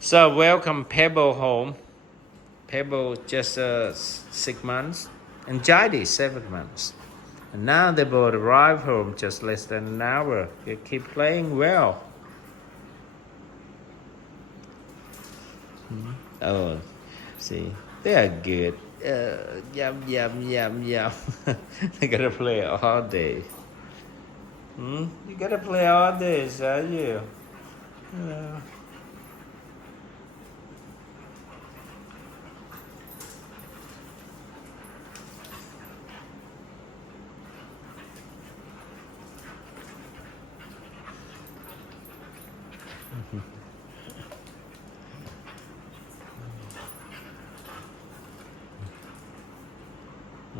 So welcome Pebble home. Pebble just 6 months, and Jaidee 7 months. And now they both arrive home just less than an hour. They keep playing well. Oh, see, they are good. Yum yum yum yum. They gotta play all day. You gotta play all day, are you? Yeah.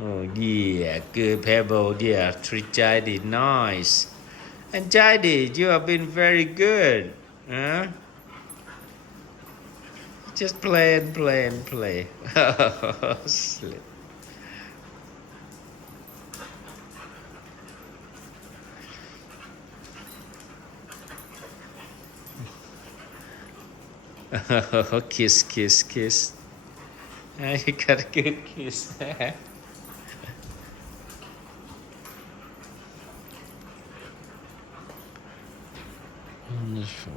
Oh yeah, good Pebble. Yeah, treat Jaidee nice. And Jaidee, you have been very good. Huh? Just play and play and play. Oh, slip. Oh, kiss, kiss, kiss. You got a good kiss. Wonderful.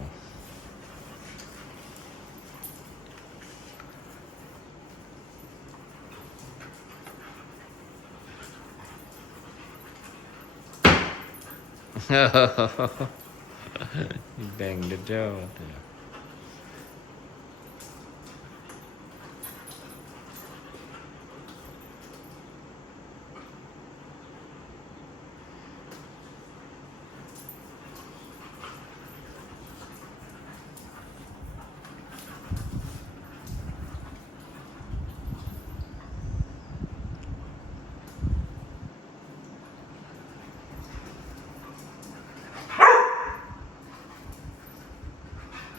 You banged the door.